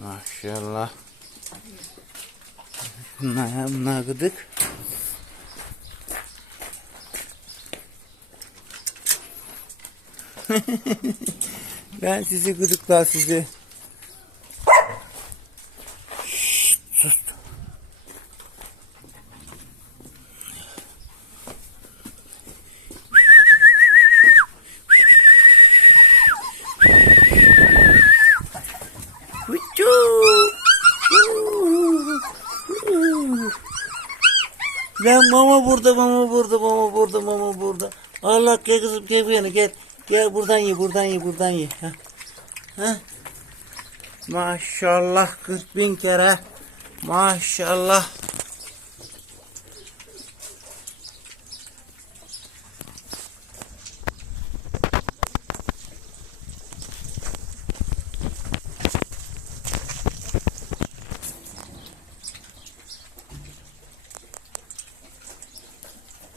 Maşallah. Bunlar, bunlar gıdık. ben sizi gıdıklar sizi. Lan mama burada, mama burada, mama burada, mama burada. Allah gel kızım gel bu yana gel. Gel buradan ye, buradan ye, buradan ye. Ha. Ha. Maşallah 40 bin kere. Maşallah.